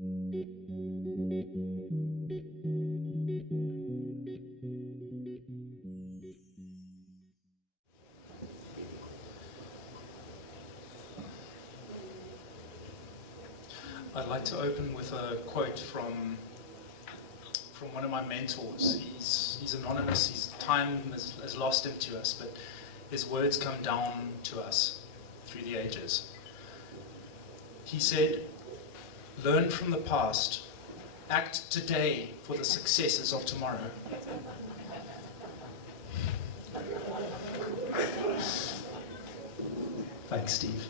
I'd like to open with a quote from one of my mentors. He's anonymous, his time has lost him to us, but his words come down to us through the ages. He said, "Learn from the past, act today for the successes of tomorrow." Thanks, Steve.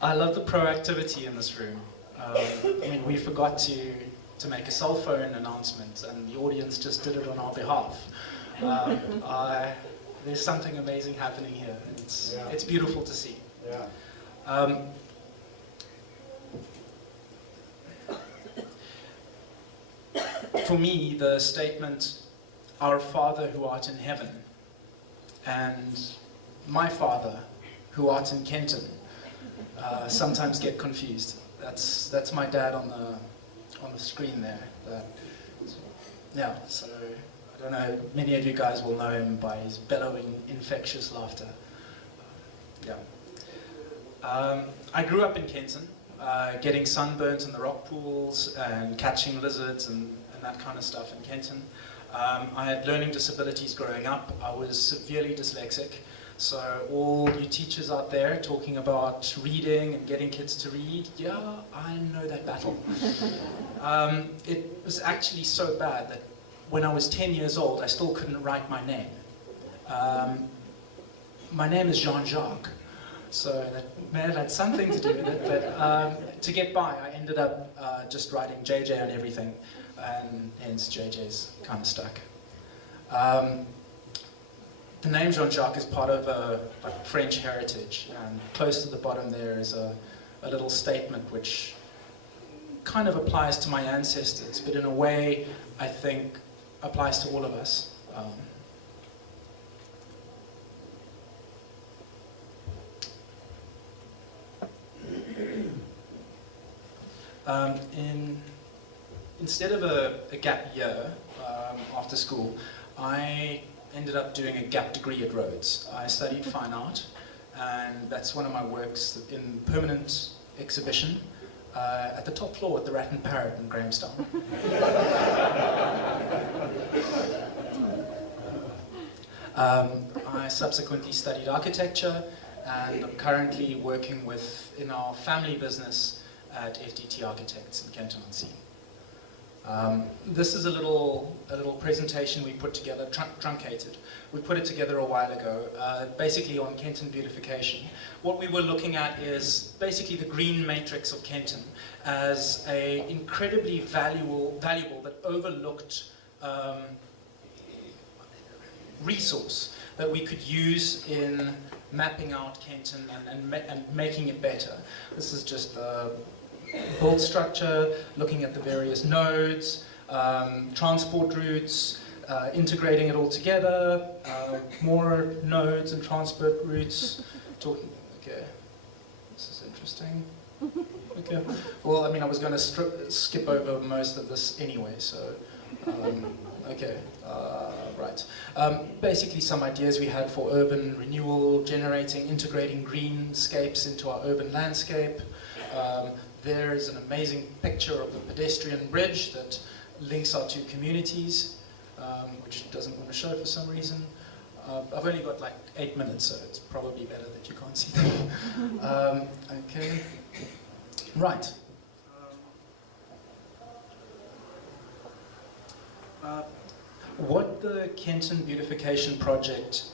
I love the proactivity in this room. I mean, we forgot to make a cell phone announcement, and the audience just did it on our behalf. There's something amazing happening here, and it's beautiful to see. Yeah. For me, the statement, "Our Father who art in heaven," and "My Father who art in Kenton," sometimes get confused. That's my dad on the screen there. Yeah, so I don't know, many of you guys will know him by his bellowing, infectious laughter. Yeah. I grew up in Kenton, getting sunburnt in the rock pools and catching lizards and that kind of stuff in Kenton. I had learning disabilities growing up. I was severely dyslexic. So all you teachers out there talking about reading and getting kids to read, yeah, I know that battle. It was actually so bad that when I was 10 years old, I still couldn't write my name. My name is Jean-Jacques, so that may have had something to do with it, but to get by, I ended up just writing JJ on everything, and hence JJ's kind of stuck. The name Jean-Jacques is part of a French heritage, and close to the bottom there is a little statement which kind of applies to my ancestors, but in a way I think applies to all of us. Instead of a gap year after school, I ended up doing a gap degree at Rhodes. I studied fine art, and that's one of my works in permanent exhibition at the top floor at the Rat and Parrot in Grahamstown. I subsequently studied architecture, and I'm currently working in our family business at FDT Architects in Kenton-on-Sea. This is a little presentation we put together, truncated. We put it together a while ago, basically on Kenton beautification. What we were looking at is basically the green matrix of Kenton as an incredibly valuable but overlooked resource that we could use in mapping out Kenton and making it better. This is just the build structure, looking at the various nodes, transport routes, integrating it all together, more nodes and transport routes, okay, this is interesting. Okay, well, I mean, I was going to skip over most of this anyway, so, okay, right. Basically some ideas we had for urban renewal, integrating greenscapes into our urban landscape. There is an amazing picture of the pedestrian bridge that links our two communities, which it doesn't want to show for some reason. I've only got like 8 minutes, so it's probably better that you can't see them. Okay, right. What the Kenton Beautification Project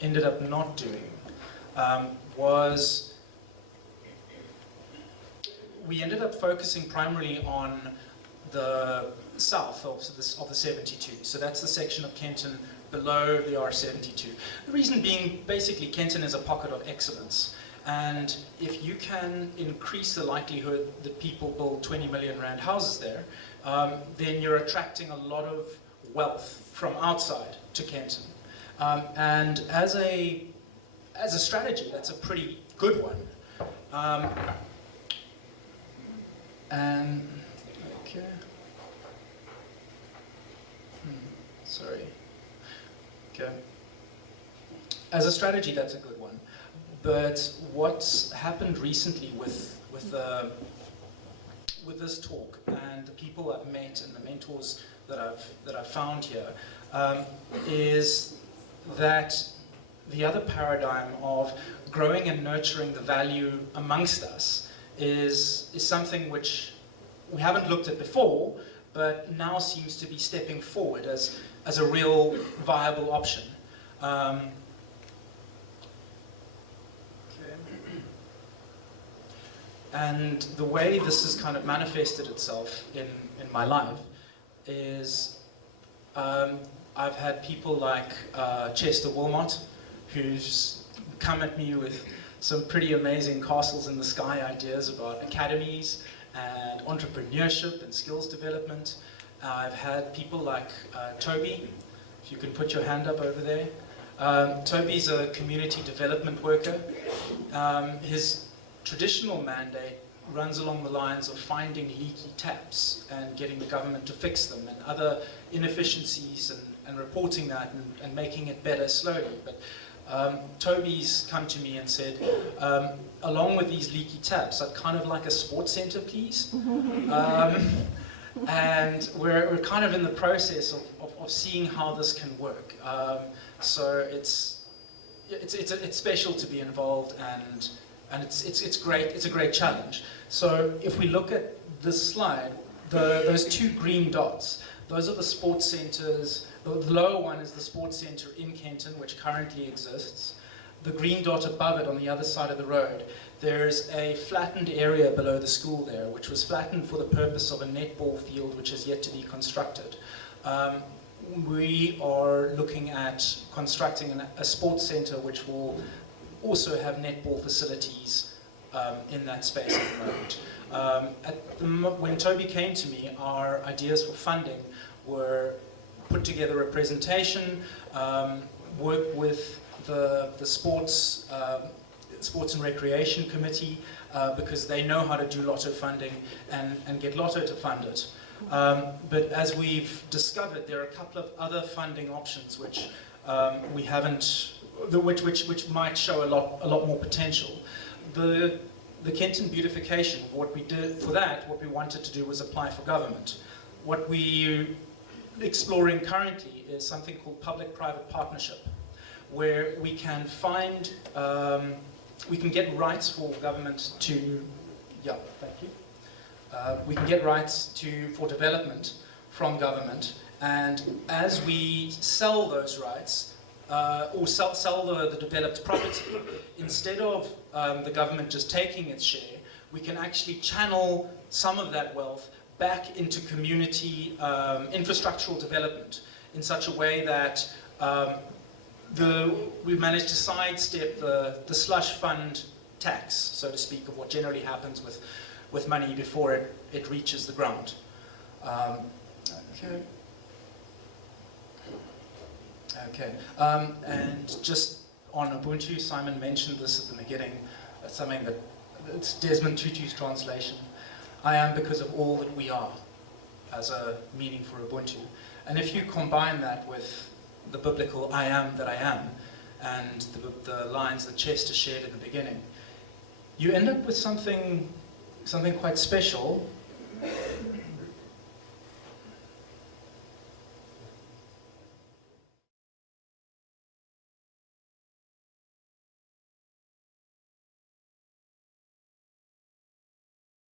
ended up not doing was we ended up focusing primarily on the south of the 72. So that's the section of Kenton below the R72. The reason being, basically, Kenton is a pocket of excellence. And if you can increase the likelihood that people build 20 million rand houses there, then you're attracting a lot of wealth from outside to Kenton. And as a strategy, that's a pretty good one. And, okay. Sorry. Okay. As a strategy, that's a good one. But what's happened recently with this talk and the people I've met and the mentors that I've found here is that the other paradigm of growing and nurturing the value amongst us is something which we haven't looked at before, but now seems to be stepping forward as a real viable option. And the way this has kind of manifested itself in my life is I've had people like Chester Wilmot, who's come at me with some pretty amazing castles in the sky ideas about academies and entrepreneurship and skills development. I've had people like Toby, if you can put your hand up over there. Toby's a community development worker. His traditional mandate runs along the lines of finding leaky taps and getting the government to fix them and other inefficiencies and reporting that and making it better slowly. But Toby's come to me and said, along with these leaky taps, I'd kind of like a sports centre, please. And we're kind of in the process of seeing how this can work. So it's special to be involved, and it's great. It's a great challenge. So if we look at this slide, those two green dots, those are the sports centres. The lower one is the sports centre in Kenton, which currently exists. The green dot above it on the other side of the road, there's a flattened area below the school there, which was flattened for the purpose of a netball field, which is yet to be constructed. We are looking at constructing a sports centre which will also have netball facilities in that space at the moment. When Toby came to me, our ideas for funding were put together a presentation, work with the sports and recreation committee because they know how to do lotto funding and get lotto to fund it. But as we've discovered, there are a couple of other funding options which we haven't, which might show a lot more potential. The Kenton beautification, what we did for that, what we wanted to do was apply for government. What we're exploring currently is something called public-private partnership, where we can find, we can get rights for government to, yeah, thank you. We can get rights for development from government, and as we sell those rights, or sell the developed property, instead of the government just taking its share, we can actually channel some of that wealth back into community infrastructural development in such a way that we've managed to sidestep the slush fund tax, so to speak, of what generally happens with money before it reaches the ground. Okay. And just on Ubuntu, Simon mentioned this at the beginning, something that it's Desmond Tutu's translation. I am because of all that we are, as a meaning for Ubuntu. And if you combine that with the biblical I am that I am, and the lines that Chester shared at the beginning, you end up with something quite special,